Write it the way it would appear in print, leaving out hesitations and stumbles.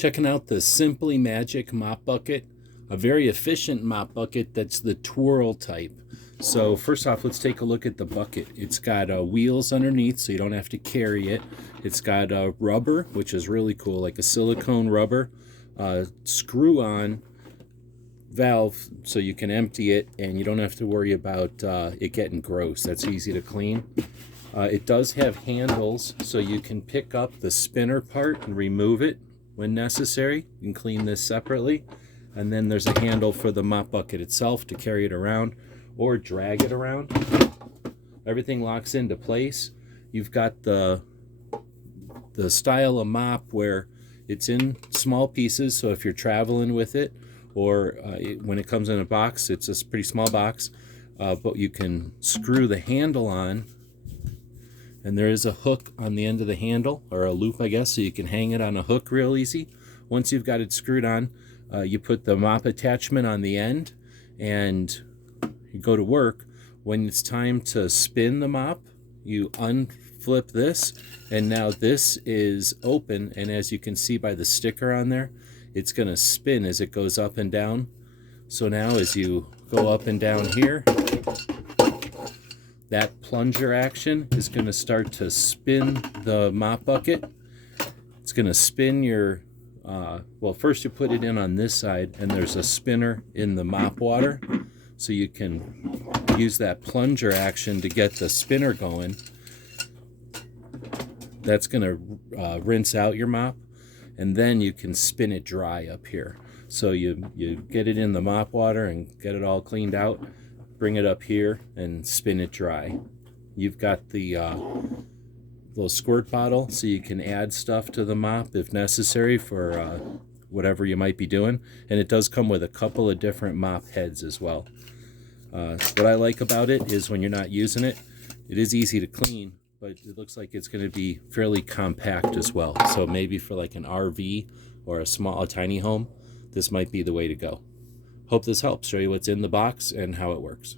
Checking out the Simpli-Magic mop bucket, a very efficient mop bucket that's the twirl type. So first off, let's take a look at the bucket. It's got wheels underneath so you don't have to carry it. It's got rubber, which is really cool, like a silicone rubber, screw-on valve so you can empty it and you don't have to worry about it getting gross. That's easy to clean. It does have handles so you can pick up the spinner part and remove it when necessary. You can clean this separately. And then there's a handle for the mop bucket itself to carry it around or drag it around. Everything locks into place. You've got the style of mop where it's in small pieces, so if you're traveling with it, or when it comes in a box, it's a pretty small box, but you can screw the handle on, and there is a hook on the end of the handle, or a loop I guess, so you can hang it on a hook real easy. Once you've got it screwed on, you put the mop attachment on the end and you go to work. When it's time to spin the mop, you unflip this, and now this is open, and as you can see by the sticker on there, it's going to spin as it goes up and down. So now as you go up and down here, that plunger action is going to start to spin the mop bucket. It's going to spin your well, first you put it in on this side, and there's a spinner in the mop water, so you can use that plunger action to get the spinner going. That's going to rinse out your mop, and then you can spin it dry up here. So you get it in the mop water and get it all cleaned out, bring it up here and spin it dry. You've got the little squirt bottle so you can add stuff to the mop if necessary for whatever you might be doing, and it does come with a couple of different mop heads as well. What I like about it is when you're not using it, it is easy to clean, but it looks like it's going to be fairly compact as well. So maybe for like an RV or a tiny home, this might be the way to go. Hope this helps show you what's in the box and how it works.